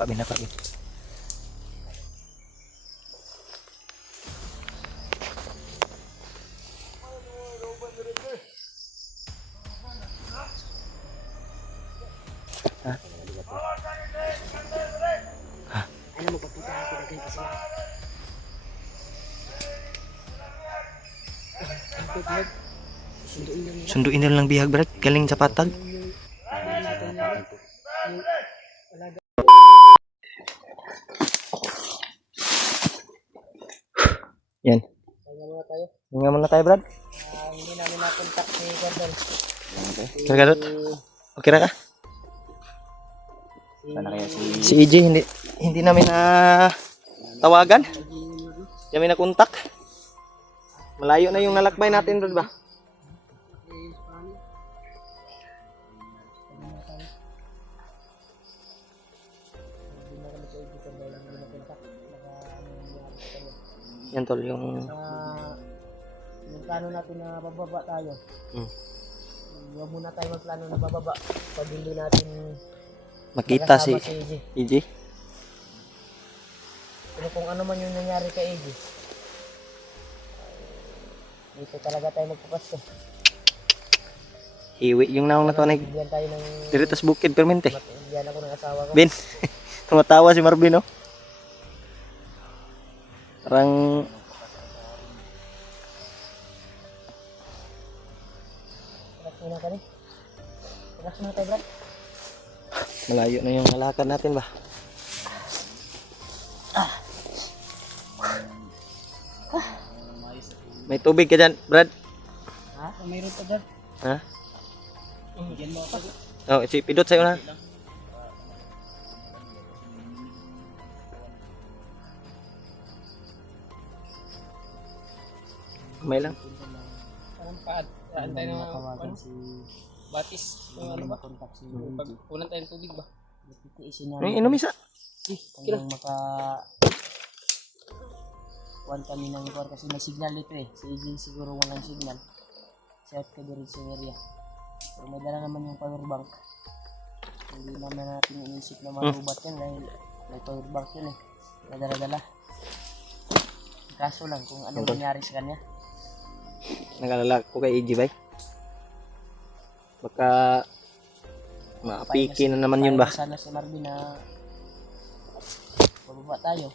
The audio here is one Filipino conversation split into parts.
Kabin. Ano mo pagpunta ako na ganyan kasi Sunduin na lang bihag Brad. Galing sa patag. Yan. Hinga muna tayo Brad. hindi namin napunta si Gardel. Kargadot. Okay na ka? Si EJ hindi namin na tawagan. Hindi namin na kontak. Malayo na yung nalakbay natin Brad ba? Yan tol yung Yung plano natin na bababa tayo. Huwag muna tayo magplano na bababa pag hindi natin makita si AJ. EJ. Pero kung ano man yung nangyari kay AJ, dito talaga tayo magpapasko. Hiwi yung naong na to na Bigyan tayo ng diritas bukid permente. bigyan ako ng asawa ko. Ben, tumatawa si Marvin, no? Parang Relax muna ka rin. Relax muna tayo, Brad. malayo na yung nalakad natin ba? May tubig ka dyan, Brad? Ha? Mayroon pa dyan. Ha? Bigyan mo ako. Oh, si Pidot sa'yo na. May lang. Parang paad. Saan tayo na si batis. Yung ano ba? Kunan tayong tubig ba? May inom isa. Hanggang maka kuhan kami ng core kasi may signal dito eh. Si AJ siguro walang signal. Set ka din sa area. Pero may dala naman yung power bank. Hindi naman natin inisip na malubat yan dahil may power bank yun eh. Nadala-dala. Kaso lang kung anong nangyari sa kanya. Nag-alala ko kay EJ bay. Baka maapiki na naman yun ba? Sana si Marvin na bababa tayo.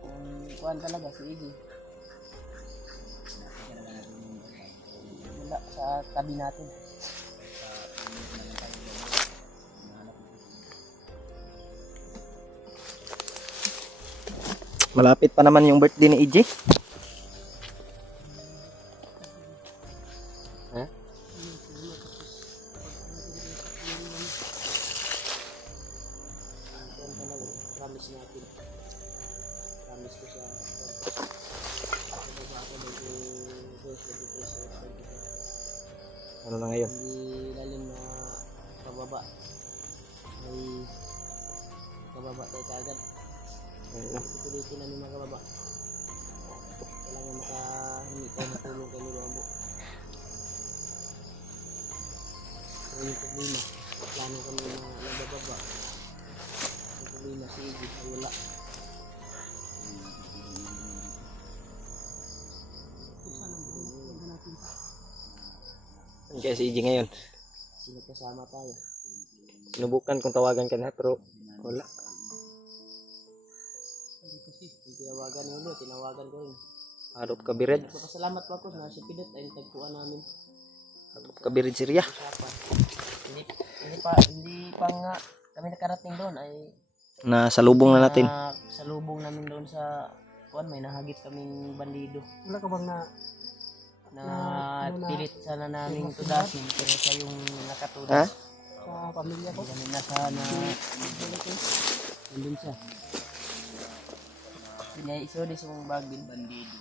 Kung kuhan talaga si EJ. Wala sa tabi natin. Malapit pa naman yung birthday ni EJ. Ha? Promise natin. Promise ko sa Ano na ngayon? hindi lalim na pababa. May kababa tayo kagad. Ito namin makababa. Kailangan makahingi tayo ng tulong kay Lolo Ambo. So yung problema, plano kami na nabababa. Yung problema si Iggy ay wala. Kaya si EJ ngayon. Sino kasama tayo? Sinubukan kong tawagan ka na pero wala. Yung tinawagan mo, tinawagan ko rin. Harap kabired. Pasalamat pa ako na si Pidot ay tagpuan namin. Harap kabired Syria. Usapan. Hindi pa nga kami nakarating doon ay Nasalubong na natin. sa lubong namin doon sa kuan may nahagip kaming bandido. Wala ka bang na pilit sana namin tudasin pero siya yung nakatudas. Ha? Sa pamilya ko. Kami nasa na nandun siya. Isodis yung bagin. Bandido.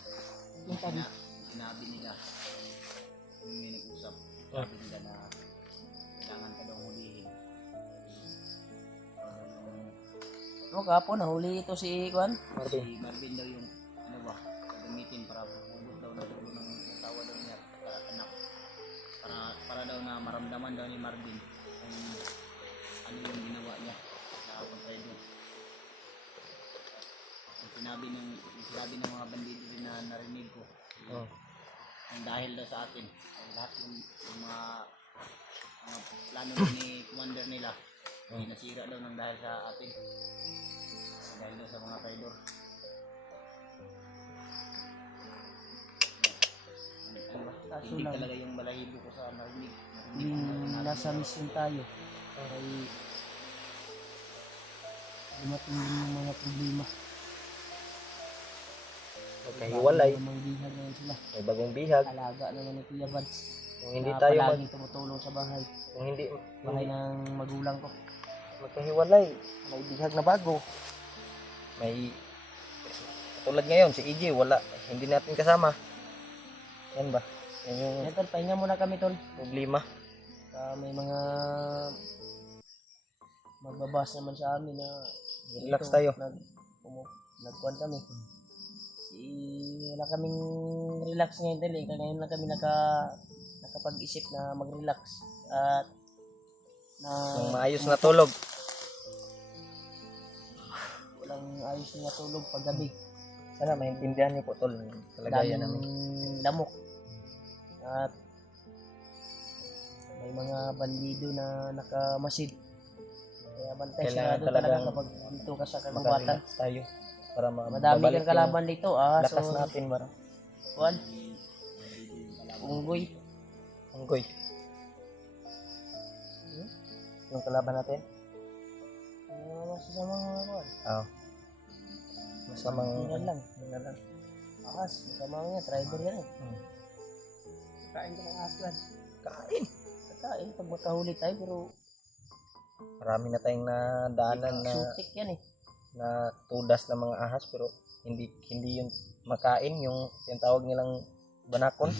Yung sinabi nila yung may nag-usap. Sabi nila na kailangan ka daw hulihin. Ano kapon, nahuli ito si Juan? Si Marvin daw yung ano ba, gagamitin para pumunod daw na dulo ng asawa daw niya para anak. Para daw na maramdaman daw ni Marvin kung ano yung ginawa niya na kontra doon. sinabi ng mga bandido rin na narinig ko. Oh. Ang dahil daw sa atin. Ang lahat yung mga plano ni commander nila. Ay nasira daw ng dahil sa atin. Dahil daw sa mga traidor. Kaso Hindi lang, talaga yung balahibo ko sa narinig. nasa mission tayo. Ay dumating din yung mga problema. Magkahiwalay. Bagong bihag ngayon sila. May bagong bihag. Alaga naman ni Kuya Bads. Kung hindi Na tayo palaging tumutulong sa bahay. kung hindi Bahay ng magulang ko. magkahiwalay, may bihag na bago. May tulad ngayon si EJ wala, hindi natin kasama. Yan ba? Yan yung Yan tol, pahinga muna kami tol. problema. May mga magbabas naman sa amin na Relax tayo. Nagkuhan kami. Wala kaming relax ngayon tol eh. Ngayon lang kami nakapag-isip na mag-relax. At Yung maayos na tulog. walang ayos na tulog paggabi. Sana maintindihan niyo po tol yung kalagayan namin. Daming lamok. At may mga bandido na nakamasid. Kaya bantay Kailangan sigurado talaga talagang kapag dito ka sa kagubatan. Makarelax tayo para Madami mabalik kang kalaban dito. yung lakas So, natin bara. Juan, unggoy. Unggoy. Yung kalaban natin. Masasamang mga kuhan. Masamang Tingnan lang. Tingnan lang. Ahas, masamang yan. Driver yan eh. Kain ka ng ahas yan. Kain. Kain pag makahuli tayo pero Marami na tayong nadaanan na sutik yan eh. na tudas ng mga ahas pero hindi yun makain yung tawag nilang banakon.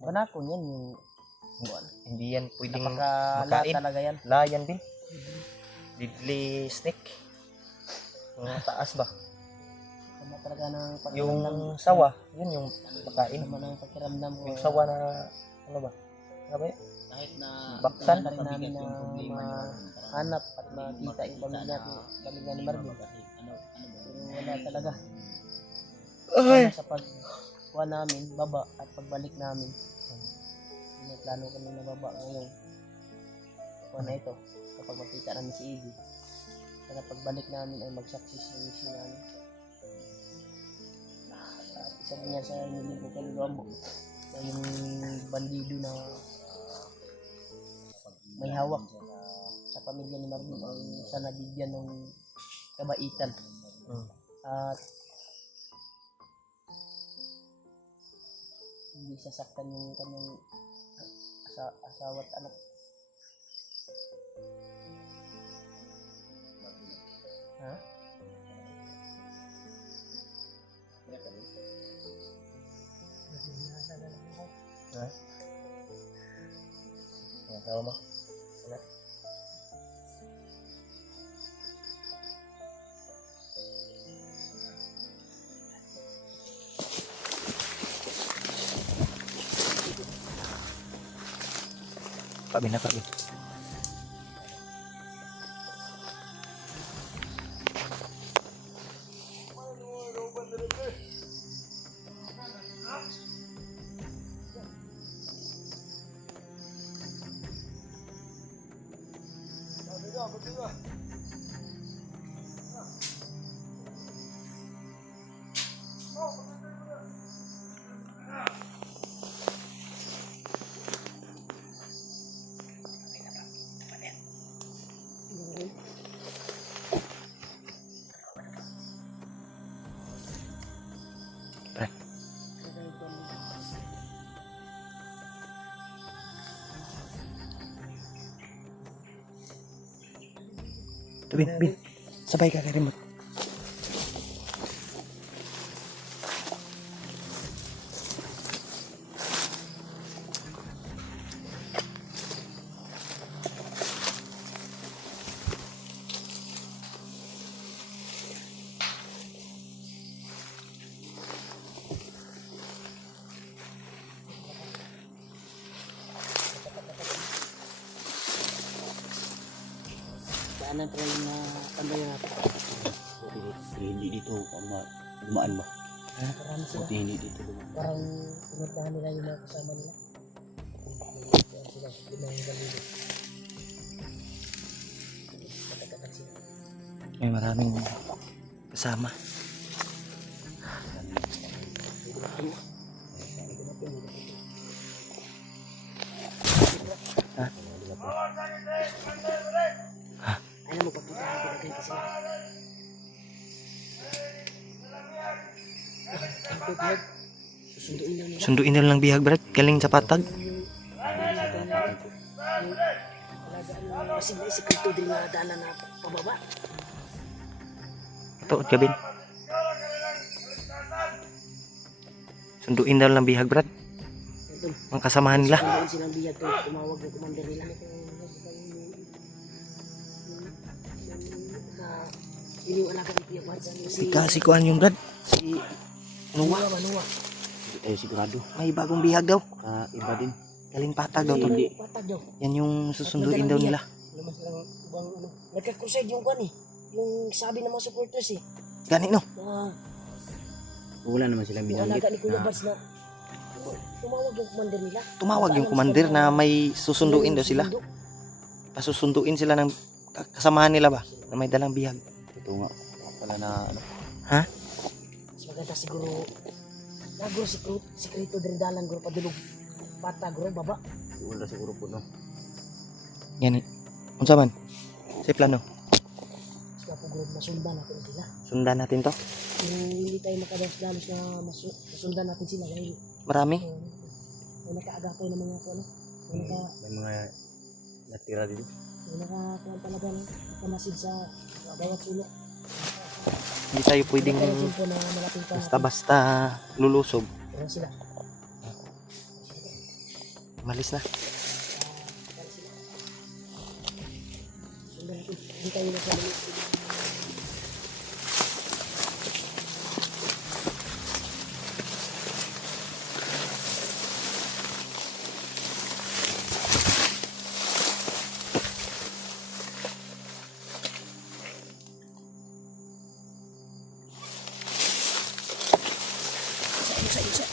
Banakon yan yung Hindi yan pwedeng napakala makain. talaga yan. Layan din. Deadly snake. Yung taas ba? Tama talaga ng pakiramdam. Yung sawa, yun yung makain. Tama ng pakiramdam ko. Yung sawa na ano ba? Ano ba yun? Kahit na Baksan? Rin namin mabigat na yung problema niyo. hanap at makita yung pamilya ni Marvin. Ano ba? Pero wala talaga. Ay! Sana sa pagkuha namin, baba at pagbalik namin. May plano kami na baba ngayon. Kuha na ito. Kapag makita namin si Evie. Sana pagbalik namin ay mag-success yung mission namin. At isa din yan sa nilig ko kay Luambo. Na yung bandido na may hawak sa pamilya ni Marvin ay sana bigyan ng kabaitan. At hindi sasaktan yung kanyang asawa at anak. Ha? Ha? Ang asawa mo? Anak? Pabi na pabi. Bin, sabay ka kay remote. Saan ang train na pandayo natin? Hindi dito dumaan ba? Marami sila. Buti hindi dito dumaan. Parang pinagdahan nila yung mga kasama nila. Kaya sila, limang galido. Katak-katak sila. May maraming kasama. Ha? Alam mo, pagpuntahan ko na ganito sila. Ang bihag, susunduin daw nila. Sunduin na lang bihag, Brad. Galing sa patag. Kasi may sikreto din na daanan na pababa. Ito, Gabin. Sunduin na lang bihag, Brad. Ito, Ang kasamahan nila. susunduin silang bihag to. Tumawag yung commander nila. Yun yung alaga ni Kuya Bards. Si Kuan yung Brad. Si Nuwa. Manuwa. Sigurado. May bagong bihag daw. Iba din. Galing patag daw to. Patag daw. Yan yung susunduin daw nila. Naman silang ibang ano. Nagka-crusade yung kan eh. Yung sabi ng mga supporters eh. Gani no. Na Wala naman silang yung binanggit. alaga ni Kuya Bards na tumawag yung commander nila. Tumawag yung commander na may susunduin daw sila. Pasusunduin sila ng kasamahan nila ba? Na may dalang bihag. Ito nga. Pala na ano. Mas maganda siguro naguro sikreto din dalan guro padulog. Pata guro baba. Wala siguro po no. Yan. Unsa man? Sa plano. Sila po guro masundan natin sila. Sundan natin to. Kung hindi tayo makadalos na masundan natin sila dahil Marami. may nakaagapay ng mga ano. May mga natira dito. May nakakuha talaga ng nakamasid sa bawat sulok. Hindi tayo pwedeng Kaya din po na malapit pa. basta-basta lulusob. Ayan sila. Malis na. Ayan sila. Sundan natin. Hindi tayo na sa maliit. Isa.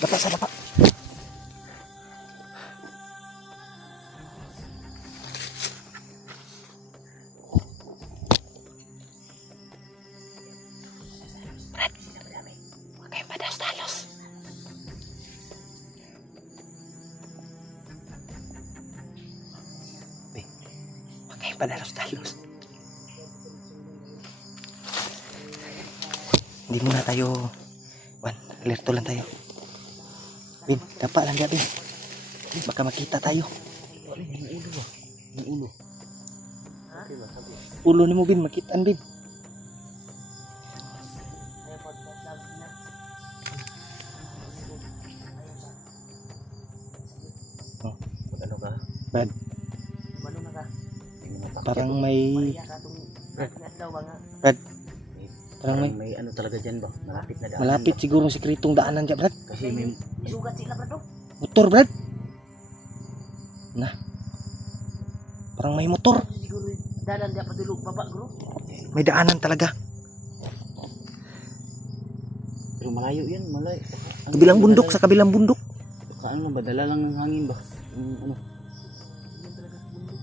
Dapa sa dapa. Huwag kayong padalos-dalos. Huwag kayong padalos-dalos. Hindi muna tayo alerto lang tayo. Bin, dapa lang Bin. Baka makita tayo. Yung ulo. Ulo ni mo Bin, makitaan Bin. Ayan po, love na. Ano ka? Brad, Ano na ka? Hindi mo natakot. parang may Kaya ka itong daw ba nga? parang may May ano talaga dyan ba? Malapit na daan. malapit siguro sikretong daanan dyan Brad. Kasi may Isugat sila bro. Motor Brad. Na. Parang may motor. Siguro dalan dia padulog baba bro. May daanan talaga. pero malayo yan, malayo. Kabilang bundok sa kabilang bundok. Ano ba? Dala lang ng hangin ba? Yung ano? Yan talaga sa bundok.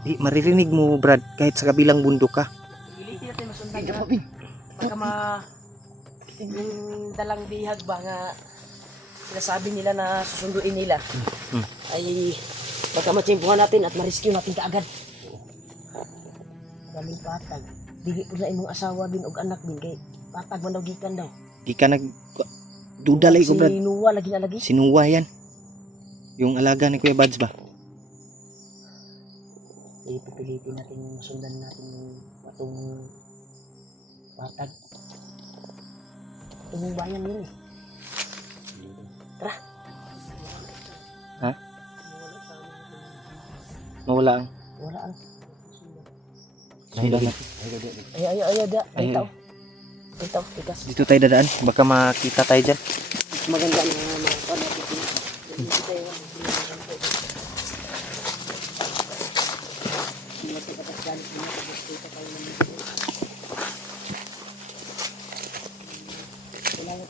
Di maririnig mo Brad kahit sa kabilang bundok ka. Pilitin natin masundan ka. Pagka yung dalang bihag ba nga sinasabi nila na susunduin nila ay baka matsimpuhan natin at ma-rescue natin kaagad. Daming patag. Dili po na imong asawa din og anak din kay patag man daw gikan daw. Di ka nag dudalay ko Brad. Si Nuwa lagi na lagi. Sinuwa yan. Yung alaga ni Kuya Bads ba? Ipipilitin natin masundan natin yung patong patag. Itong bayan yun eh. Tara. Ha? Mawala ang Wala ang. sundan natin. Ay, da. Ay, Ay. tao. Ay, tao. Tikas. Dito tayo dadaan. Baka makita tayo dyan. Maganda na mga panapit. Dito tayo.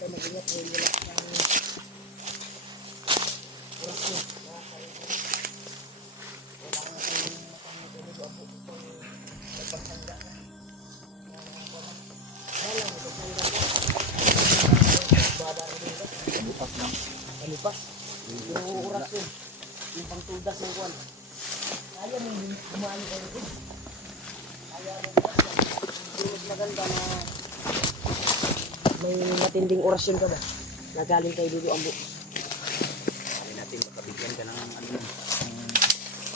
tayo mag-ingat dahil wala kang oras yun. Kailangan natin makamit abo kung nagpagsangga na. Wala, nagpagsangga na. Baba na dito. Bukas lang. Kalipas. Yung oras yun. Yung pangtudas ng kuwan. Kaya mo kumali kayo dun. Kaya mo kumali. Mas maganda na may matinding orasyon ka ba? Nagaling kay Dudu Ambo. Kaya natin makabigyan ka ng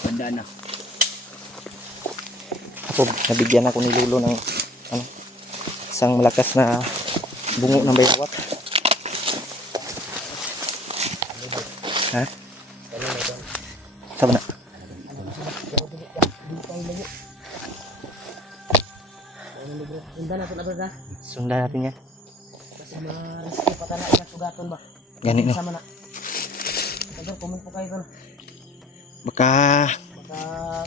bandaan na. Ako, nabigyan ako ni Lolo ng isang malakas na bungo ng bayawak. Ha? Saan na? Sundan natin na ba? Sundan natin yan. Kasi ma-risky pa tala ilang sugaton ba? Gani no. Sama na. Kador, comment po kayo doon. Baka Baka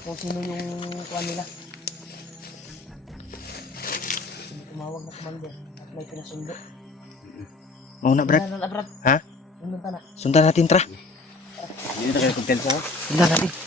kung sino yung kuhan nila. Sino tumawag na commander at may pinasundo. mauna Brad. Sundan na, Brad. Ha? Sundan na. Sundan natin tra. Hindi na kayo kumpensa. Sundan natin.